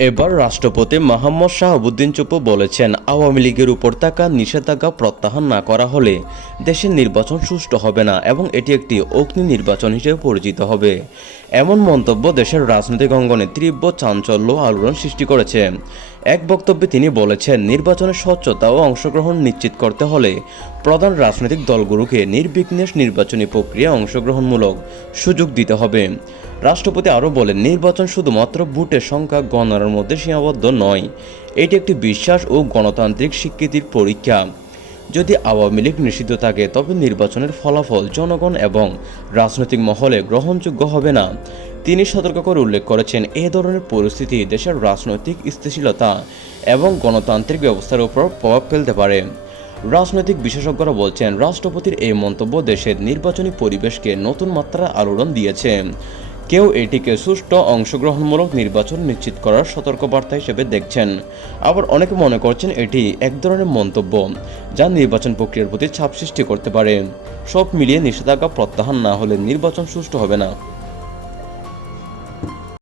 এবার রাষ্ট্রপতি মোহাম্মদ শাহাবুদ্দিন চুপ্পু বলেছেন, আওয়ামী লীগের উপর থাকা নিষেধাজ্ঞা প্রত্যাহার না করা হলে দেশের নির্বাচন সুষ্ঠু হবে না এবং এটি একটি অগ্নি নির্বাচন হিসেবে পরিচিত হবে। এমন মন্তব্য দেশের রাজনৈতিক অঙ্গনে তীব্র চাঞ্চল্য আলোড়ন সৃষ্টি করেছে। এক বক্তব্যে তিনি বলেছেন, নির্বাচনের স্বচ্ছতা ও অংশগ্রহণ নিশ্চিত করতে হলে প্রধান রাজনৈতিক দলগুলোকে নির্বিঘ্নে নির্বাচনী প্রক্রিয়ায় অংশগ্রহণমূলক সুযোগ দিতে হবে। রাষ্ট্রপতি আরও বলেন, নির্বাচন শুধুমাত্র ভোটের সংখ্যা গণনার মধ্যে সীমাবদ্ধ নয়, এটি একটি বিশ্বাস ও গণতান্ত্রিক স্বীকৃতির পরীক্ষা। যদি আওয়ামী লীগ নিষিদ্ধ থাকে তবে নির্বাচনের ফলাফল জনগণ এবং রাজনৈতিক মহলে গ্রহণযোগ্য হবে না। তিনি সতর্ক করে উল্লেখ করেছেন, এ ধরনের পরিস্থিতি দেশের রাজনৈতিক স্থিতিশীলতা এবং গণতান্ত্রিক ব্যবস্থার উপর প্রভাব ফেলতে পারে। রাজনৈতিক বিশেষজ্ঞরা বলছেন, রাষ্ট্রপতির এই মন্তব্য দেশের নির্বাচনী পরিবেশকে নতুন মাত্রায় আলোড়ন দিয়েছে। কেউ এটিকে সুষ্ঠু অংশগ্রহণমূলক নির্বাচন নিশ্চিত করার সতর্কবার্তা হিসেবে দেখছেন, আবার অনেকে মনে করছেন এটি এক ধরনের মন্তব্য যা নির্বাচন প্রক্রিয়ার প্রতি চাপ সৃষ্টি করতে পারে। সব মিলিয়ে নিষেধাজ্ঞা প্রত্যাহার না হলে নির্বাচন সুষ্ঠু হবে না।